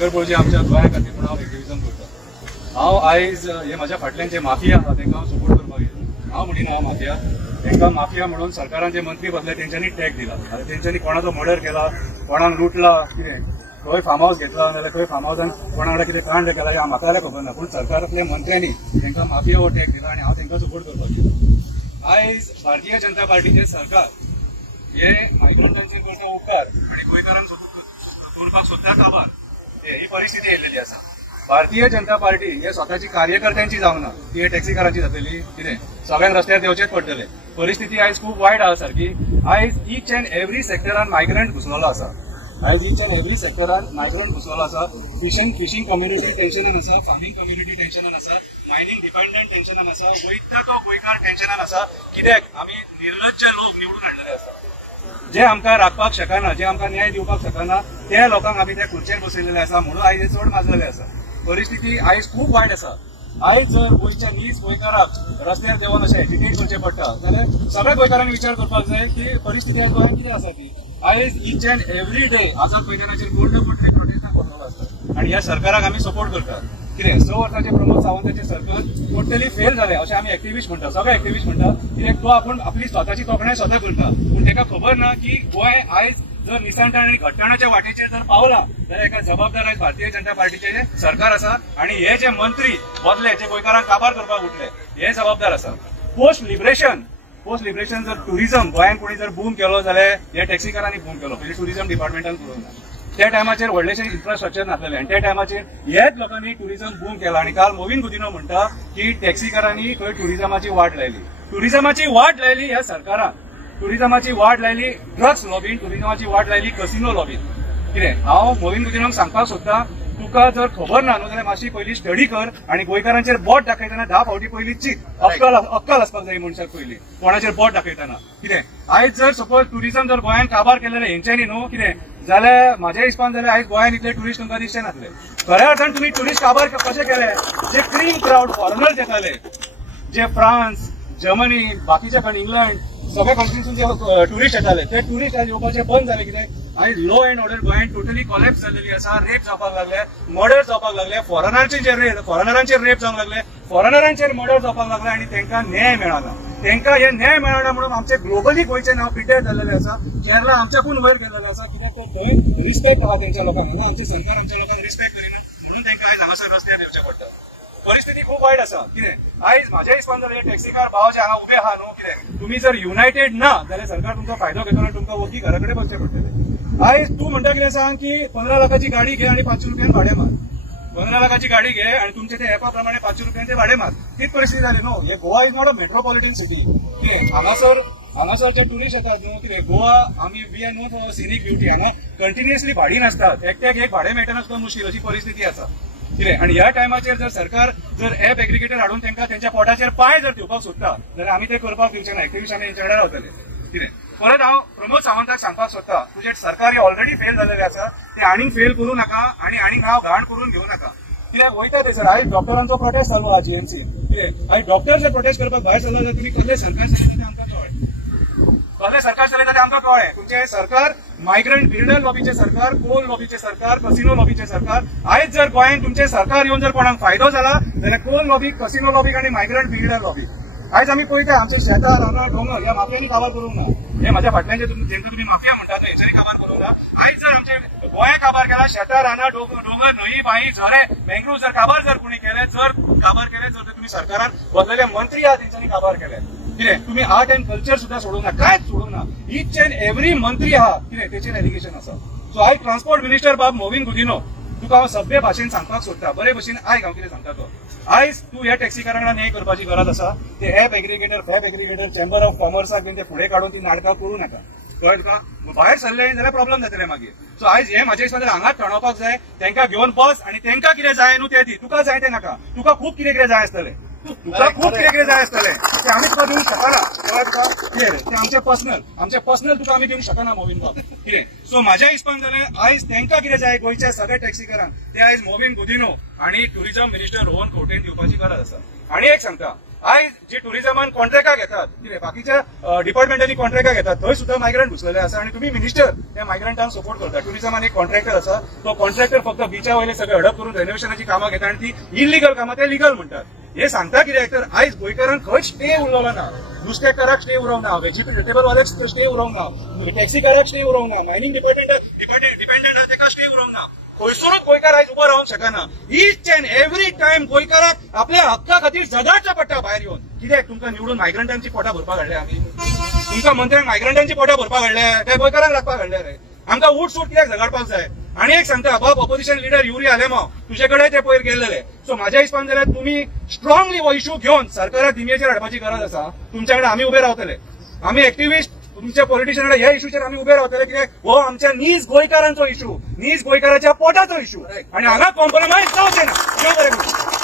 शंकर बोळजी आमच्या गोंया खातीर म्हूण हांव एक्टिविजम करता। हांव आयज हे म्हाज्या फाटल्यान जे माफिया आहा तांकां हांव सपोर्ट करपाक येता। हांव म्हणिना हांव माफिया, तांकां माफिया म्हणून सरकारान जे मंत्री बदले तेंच्यांनी टॅग दिला। आतां तेंच्यांनी कोणाचो मर्डर केला, कोणाक लुटला, कितें खंय फार्म हाऊस घेतला नाल्यार खंय फार्म हाऊसान कोणा वांगडा कितें कांड केला हें म्हाका जाल्यार खबर ना, पूण सरकारांतल्या मंत्र्यांनी तांकां माफिया हो टॅग दिला आनी हांव तांकां सपोर्ट करपाक येता। आयज भारतीय जनता पार्टीचें सरकार हे मायग्रंटांचेर करता उपकार आनी गोंयकारांक करपाक सोदता काबार, ही परिस्थिती येयलेली आसा। भारतीय जनता पार्टी हे स्वताची कार्यकर्त्यांची जावना, ती टॅक्सीकारांची जातली, कितें सगळ्यांक रस्त्यार देंवचेच पडटले। परिस्थिती आयज खूब वायट आसा सारकी। आयज ईच अँड एव्हरी सेक्टरान मायग्रंट घुसलेलो आसा। आयज ईच अँड एव्हरी सेक्टरान मायग्रंट घुसलेलो आसा। फिशिंग कम्युनिटी टेन्शनान आसा, फार्मिंग कम्युनिटी टेन्शनान आसा, मायनिंग डिपार्टमेंट टेन्शनान आसा, वयता तो गोंयकार टेन्शनान आसा। कित्याक आमी निर्लज्ज लोक निवडून हाडलेले आसा, जे आमकां राखपाक शकना, जे आमकां न्याय दिवपाक शकना, त्या लोकांक आमी त्या खुर्चेर बसयलेले आसा म्हणून आयज चड माजलेले आसा। परिस्थिती आयज खूब वायट आसा। आयज जर गोंयच्या नीज गोंयकाराक रस्त्यार देंवन अशें एजिटेट करचें पडटा जाल्यार सगळ्या गोंयकारांनी विचार करपाक जाय की परिस्थिती आयज गोंयांत कितें आसा ती। आयज ईच अँड एव्हरी डे आझाद मैदानाचेर व्हडले व्हडले प्रोटेस्टां करतलो आसता आनी ह्या सरकाराक आमी सपोर्ट करतात। कितें 6 वर्सांचे प्रमोद सावंताचें सरकार टोटली फेल जालें अशें आमी एक्टिविस्ट म्हणटा, सगळे एक्टिविस्ट म्हणटा। कित्याक तो आपूण आपली स्वताची तोखणाय स्वता करता, पूण ताका खबर ना की गोंय आयज जर निसांताण आनी घट्टणाच्या वाटेचेर जर पावला जाल्यार एका जबाबदार आयज भारतीय जनता पार्टीचे सरकार आसा आनी हे जे मंत्री बदले जे गोंयकारांक काबार करपाक उठले हे जबाबदार आसा। पोस्ट लिबरेशन जर टुरिझम गोंयांत कोणी जर बूम केलो जाल्यार हे टॅक्सीकारांनी बूम केलो, पयलीं टुरिझम डिपार्टमेंटान करूंक ना। त्या टायमाचेर व्हडलेशें इन्फ्रास्ट्रक्चर नासलेलें आनी त्या टायमाचेर हेच लोकांनी टुरिझम बूम केला आनी काल मोविन गुदिनो म्हणटा की टॅक्सीकारांनी खंय टुरिझमाची वाट लायली ह्या सरकारान। टुरिझमाची वाट लायली ड्रग्स लॉबीन, टुरिझमाची वाट लायली कसिनो लॉबीन। कितें हांव मोविन गुदिनोक सांगपाक सोदतां, तुका जर खबर ना न्हू जाल्यार मातशी पयलीं स्टडी कर आनी गोंयकारांचेर बोट दाखयतना 10 फावटी पयलीं चिंत, अक्कल आसपाक जाय मनशाक पयलीं कोणाचेर बोट दाखयतना। कितें आयज जर सपोज टुरिझम जर गोंयांत काबार केलेलें हेंच्यांनी न्हू कितें जाल्यार म्हाज्या हिसपान जाल्यार आयज गोंयांत इतले टुरिस्ट तुमकां दिसचे नासले। खऱ्या अर्थान तुमी टुरिस्ट काबार कशें केले, जे क्रीम क्राउड फॉरेनर्स येताले, जे फ्रांस, जर्मनी, बाकीचे खंय इंग्लंड सगळ्या कंट्रीसून जे टुरिस्ट येताले ते टुरिस्ट आयज येवपाचे बंद जाले। कित्याक आयज लॉ अँड ऑर्डर गोंयांत टोटली कॉलेप्स जाल्लेली आसा, रेप जावपाक लागले, मर्डर जावपाक लागले, फॉरेनरांचेर रेप जावंक लागले, फॉरेनरांचेर मर्डर जावपाक लागले आनी तांकां न्याय मेळना। तांकां हे न्याय मेळना म्हणून आमचे ग्लोबली गोंयचें नांव पिड्ड्यार जाल्लेलें आसा, केरला आमच्याकून वयर गेल्लेलें आसा। कित्याक तो थंय रिस्पेक्ट आहा तेंच्या लोकांक, आमचे सरकार आमच्या लोकांक रिस्पेक्ट करिना म्हणून तांकां आयज हांगासर रस्त्यार येवचें पडटा। परिस्थिती खूब वायट आसा। कितें आयज म्हाज्या हिसपान जाल्यार टॅक्सीकार भाव जे हांगा उबे आहा न्हू, कितें तुमी जर युनायटेड ना जाल्यार सरकार तुमचो फायदो घेतलो आनी तुमकां वखदी घरा कडेन बसचें पडटलें। आयज तूं म्हणटा कितें सांग की 15 लाखाची गाडी घे आनी 500 रुपयान भाडें मार, 15 लाखाची गाडी घे आनी तुमचे ते एपा प्रमाणे 500 रुपयांचे भाडें मार, तीच परिस्थिती जाली न्हू। हे Goa is not a metropolitan city. कितें हांगासर जे टुरिस्ट येतात न्हू, कितें गोवा आमी we are not for scenic beauty, हांगा कंटिन्युअसली भाडीं नासतात, एकट्याक एक भाडें मेळटना सुद्दां मुश्कील अशी परिस्थिती आसा। कितें आनी ह्या टायमाचेर जर सरकार जर एप एग्रिगेटर हाडून तांकां तेंच्या पोटाचेर पांय जर दिवपाक सोदता जाल्यार आमी ते करपाक दिवचे ना, एक्टिविस्ट आमी हेंच्या वांगडा रावतले। कितें परत हांव प्रमोद सावंताक सांगपाक सोदतां, तुजें सरकार ऑलरेडी फेल जाल्लेलें आसा, ते आनीक फेल करूं नाका आनी आनीक हांव घाण करून घेवं नाका। कित्याक वयता थंयसर आयज डॉक्टरांचो प्रोटेस्ट चालू आहा जीएमसी। कितें आयज डॉक्टर जर प्रोटेस्ट करपाक भायर सरलो जाल्यार तुमी कसलें सरकार चलयता तें आमकां कळ्ळें, कसलें सरकार चलयता तें आमकां कळ्ळें। तुमचें सरकार मायग्रंट बिल्डर लॉबीचें सरकार, कोल लॉबीचें सरकार, कसिनो लॉबीचें सरकार। आयज जर गोंयांत तुमचें सरकार येवन जर कोणाक फायदो जाला जाल्यार कोल लॉबीक, कसिनो लॉबीक आनी मायग्रंट बिल्डर लॉबीक। आयज आमी पळयता आमचे शेतां, रानां, दोंगर ह्या माफियांनी काबार करूंक ना। हे म्हाज्या फाटल्यान जे जेंकां तुमी माफिया म्हणटात हेंच्यांनी काबार करूंक ना। आयज जर आमचे गोंया काबार केला, शेतां, रानां, दोंगर, न्हंय, बांय, झरे, मँग्रोव जर काबार जर कोणी केले, जर तुमी सरकारान बदललेले मंत्री आहात तेंच्यांनी काबार केले। कितें तुमी आर्ट एंड कल्चर सुद्दां सोडूंक ना, कांयच सोडूंक ना। ईच अँड एव्हरी मंत्री आहा कितें तेचेर एलिगेशन आसा। सो आयज ट्रान्सपोर्ट मिनिस्टर बाब मोविन गुदिनो तुका हांव सभ्य भाशेन सांगपाक सोदता, बरे भशेन आयक हांव कितें सांगता तो। आयज तूं ह्या टॅक्सीकारां वांगडा न्याय करपाची गरज आसा। ते एप एग्रिगेटर, फॅब एग्रिगेटर, चेंबर ऑफ कॉमर्साक बीन ते फुडें काडून ती नाटकां करूं नाका, कळ्ळें तुका। भायर सरले जाल्यार प्रॉब्लेम जातले मागीर। सो आयज हे म्हाज्या हिसपान हांगाच थंडोवपाक जाय, तांकां घेवन बस आनी तांकां कितें जाय न्हू तें दी, तुका जाय तें नाका। तुका खूब कितें जाय आसतलें, तुका खूब कितें जाय आसतलें ते आमी तुका दिवंक शकना, कळ्ळें तुका। ते आमचे पर्सनल तुका आमी दिवंक शकना मोविन बाब। कितें सो म्हाज्या हिसपान जाल्यार आयज तांकां कितें जाय गोंयच्या सगळ्या टॅक्सीकारांक ते आयज मोविन गुदिनो आनी टुरिझम मिनिस्टर रोहन खंवटेन दिवपाची गरज आसा। आनी एक सांगता, आयज जे टुरिझमान कॉन्ट्रॅक्टाक घेतात कितें बाकीच्या डिपार्टमेंटांनी कॉन्ट्रॅक्टाक घेतात थंय सुद्धा मायग्रंट घुसलेले आसा आणि तुम्ही मिनिस्टर त्या मायग्रंटांक सपोर्ट करता. टुरिझमान एक कॉन्ट्रॅक्टर आसा तो कॉन्ट्रॅक्टर फक्त बीचा वयले सगळे हडप करून रेनोव्हेशनाची कामां घेता आणि ती इलिगल कामां ते लिगल म्हणतात. हे सांगता कित्याक तर आयज गोंयकारांक खंयच स्टे उरलो ना. नुस्तेकाराक स्टे उरोवंक ना, व्हेजिटेबल वाल्याक स्टे उरोवंक ना, टॅक्सीकाराक स्टे उरोवंक ना, मायनिंग डिपेंडंट ताका स्टे उरोवंक ना. खंयसरूच गोंयकार आयज उबो रावंक शकना. ईच अँड एव्हरी टायम गोंयकाराक आपल्या हक्का खातीर झगडचें पडटा भायर येवन. कित्याक तुमकां निवडून मायग्रंटांची पोटां भरपाक हाडले आमी? तुमकां मंत्र्यांक मायग्रंटांची पोटां भरपाक हाडले काय गोंयकारांक लागपाक हाडले रे? आमकां उठ सूट कित्याक झगडपाक जाय? आणि एक सांगता बाब ऑपोजिशन लिडर युरी आलेमाव तुजे कडेन ते पयर गेल्लेले. सो म्हाज्या हिसपान जाल्यार तुम्ही स्ट्रॉंगली हो इश्यू घेवन सरकाराक दिमेचेर हाडपाची गरज आसा. तुमच्या कडेन आमी उबे रावतले. आमी एक्टिव्हिस्ट तुमच्या पॉलिटिशियनांना ह्या इश्यूचेर आमी उबे रावतले कित्याक हो आमच्या नीज गोंयकारांचो इश्यू, नीज गोंयकाराच्या पोटाचो इश्यू आणि हांगा कॉम्प्रोमायज जावचें ना.